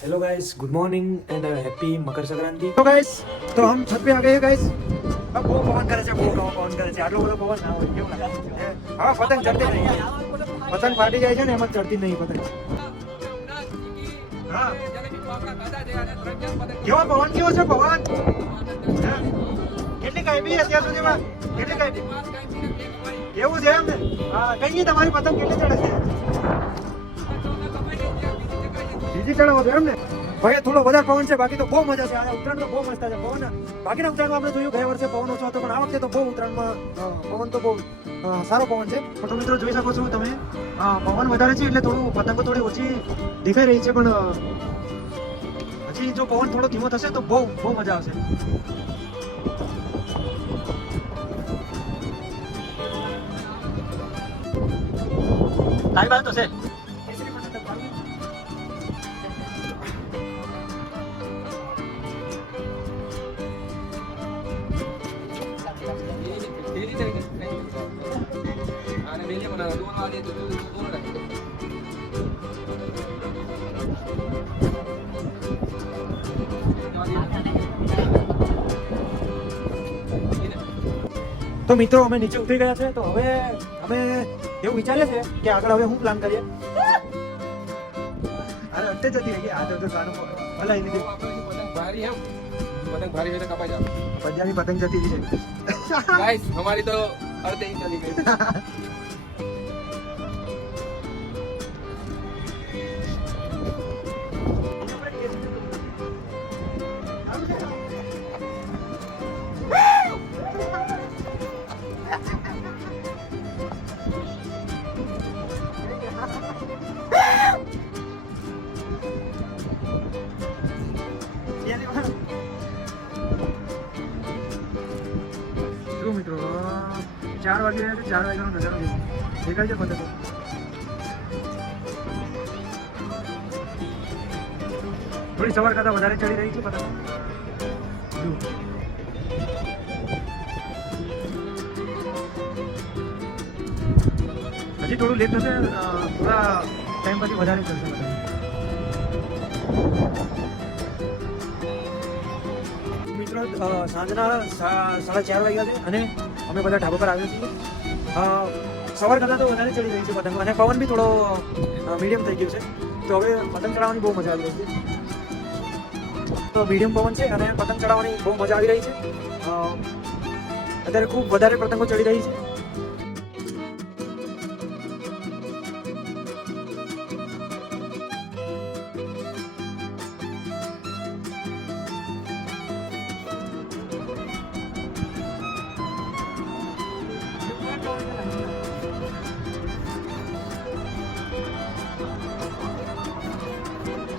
Hello guys, good morning and happy Makar Sankranti. तो guys, तो हम छत पे आ गए गाइस। अब वो पवन करे છે, બહુ પવન કરે છે, આટલો બધો પવન ના હોય કેવું લાગે? હા, પતંગ ચડતી નહીં, પતંગ ફાટી જાય છે ને એમાં ચડતી નહીં પતંગ. હા, કેવો પવન કેવો છે પવન? કેટલી કાપી અત્યાર સુધીમાં? કેટલી કાપી? એવું છે એમ ને? હા, કઈ તમારી પતંગ કેટલી ચડે છે? બીજી ચડાવો છો એમ ને? ભાઈ થોડો વધારે પવન છે, બાકી તો બહુ મજા છે. આ ઉત્તરાયણ તો બહુ મસ્ત છે. પવન બાકીના ઉત્તરાયણમાં આપણે જોયું ગયા વર્ષે પવન ઓછો હતો, પણ આ વખતે તો બહુ ઉત્તરાયણમાં પવન તો બહુ સારો પવન છે. તો મિત્રો જોઈ શકો છો તમે, પવન વધારે છે એટલે થોડું પતંગો થોડી ઓછી દેખાઈ રહી છે, પણ હજી જો પવન થોડો ધીમો થશે તો બહુ બહુ મજા આવશે. તારી બાજુ તો છે. તો મિત્રો અમે નીચે ઉતરી ગયા છે, તો હવે અમે એવું વિચારીએ છીએ કે આગળ હવે હું પ્લાન કરીએ. અરે અત્યારે જતી રહી આ તો કાનો ભલાઈ લીધી પતંગ ભારી હે, પતંગ ભારી હોય તો કપાઈ જાવ. પંજાબી પતંગ જતી રહી છે. ગાઈસ हमारी तो अर्धे ही चली गई. મિત્રો 4 વાગી રહ્યા છે, 4 વાગ્યાનો નજારો દેખાય છે પતંગો. થોડી સવાર કરતા વધારે ચડી રહી છે પતંગો. હજી થોડું લેટ થશે, થોડા ટાઈમ પછી વધારે ચડશે પતંગ. મિત્રો સાંજના 4:30 વાગ્યા છે અને અમે બધા ઢાબા પર આવ્યા છીએ. સવાર કરતાં તો વધારે ચડી રહી છે પતંગ, અને પવન બી થોડો મીડિયમ થઈ ગયું છે, તો હવે પતંગ ચડાવવાની બહુ મજા આવી રહી છે. તો મીડિયમ પવન છે અને પતંગ ચડાવવાની બહુ મજા આવી રહી છે. અત્યારે ખૂબ વધારે પતંગો ચડી રહી છે.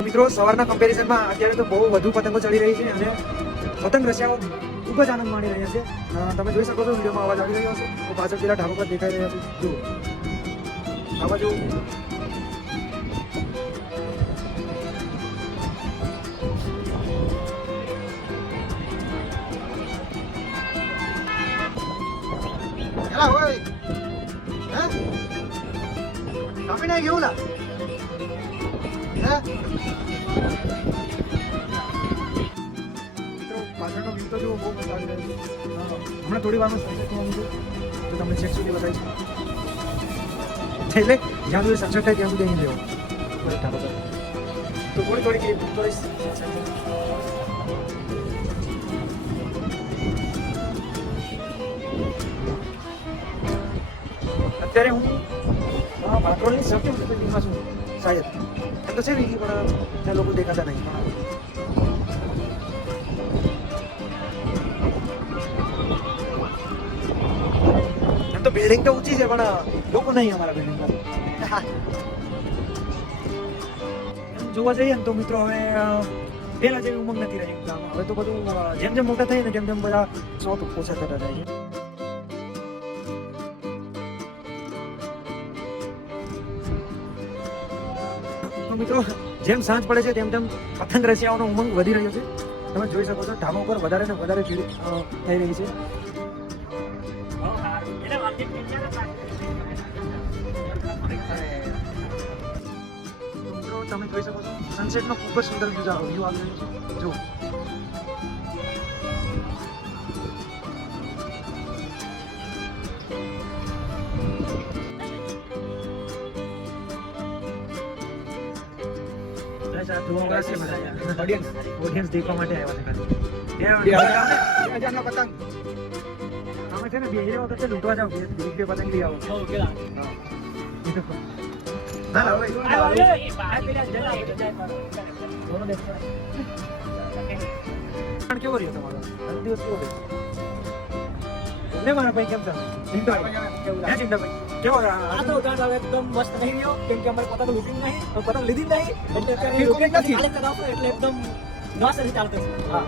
મિત્રો સવારના કમ્પેરિઝનમાં અત્યારે તો બહુ વધુ પતંગો ચડી રહી છે અને પતંગ રસિયાઓ ખૂબ જ આનંદ માણી રહ્યા છે. તમે જોઈ શકો છો, વિડીયોમાં અવાજ આવી રહ્યો હશે તો પાછળ પેલા ઢાબા પર દેખાઈ રહ્યા છે. જુઓ આ બાજુ કેવું લા પાછળનો વ્યૂ તો જુઓ, બહુ મજા આવી રહ્યો છે. હમણાં થોડી વારમાં સનસેટ થવાનું છે, તો તમને છેક સુધી બતાવીશ. એટલે જ્યાં સુધી સનસેટ થાય ત્યાં સુધી અહીં લેવાનું તો થોડી અત્યારે હું પાટ્રોલની સૌથી બિલ્ડિંગમાં છું શાયદ. એમ તો છે બીજી, પણ ત્યાં લોકો દેખાતા નહીં. એમ તો બિલ્ડિંગ તો ઊંચી છે, પણ લોકો નહીં અમારા બિલ્ડિંગમાં. એમ જોવા જઈએ ને તો મિત્રો હવે પહેલા જેવી ઉમંગ નથી રહી ગામમાં. હવે તો બધું જેમ જેમ મોટા થાય ને તેમ તેમ બધા શોખ ઓછા થતા જાય છે. મિત્રો જેમ સાંજ પડે છે તેમ તેમ પતંગ રસિયાઓનો ઉમંગ વધી રહ્યો છે. તમે જોઈ શકો છો, ઢાબા ઉપર વધારે ને વધારે ભીડ થઈ રહી છે. મિત્રો તમે જોઈ શકો છો સનસેટનો ખૂબ જ સુંદર વ્યૂ આવી રહ્યો છે જો ઓડિયન્સ દેખવા માટે આવ્યા છે પતંગ અમે છે ને બે વખત લૂંટવા જાવ બે પતંગ લઈ આવો ના ના કેવો રહ્યો તમારો દિવસ કેવો રહ્યો લે મારા ભાઈ કેમ ચાલે ચિંતાભાઈ કેવો આ તો ઉત્તરાયણ હવે એકદમ મસ્ત નહીં રહ્યો કેમ કે અમારે પતંગ લીધી જ નહીં પતંગ લીધી જ નહીં એટલે બિલકુલ નથી. કાલે કરાવશું એટલે એકદમ નોસરી ચાલતો છે હા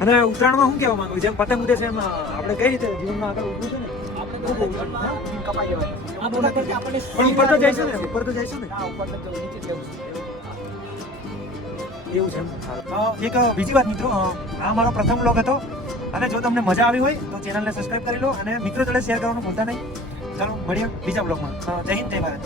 અને ઉત્તરાયણમાં શું કહેવા માંગુ જેમ પતંગ ઉડે છે એમ આપણે કઈ રીતે જીવનમાં આગળ ઉભું છે ને આપણે તો કપાઈ જવાય આ બધા કરતા આપણને પણ ઉપર તો જઈશું ને ઉપર તો જઈશું ને આ ઉપર તો નીચે જવું એવું છે એમ. એક બીજી વાત મિત્રો આ મારો પ્રથમ બ્લોગ હતો અને જો તમને મજા આવી હોય તો ચેનલને સબસ્ક્રાઇબ કરી લો અને મિત્રો જોડે શેર કરવાનું ભૂલતા નહીં ચાલો મળીએ બીજા બ્લોગમાં જય હિન્દ જય ભારત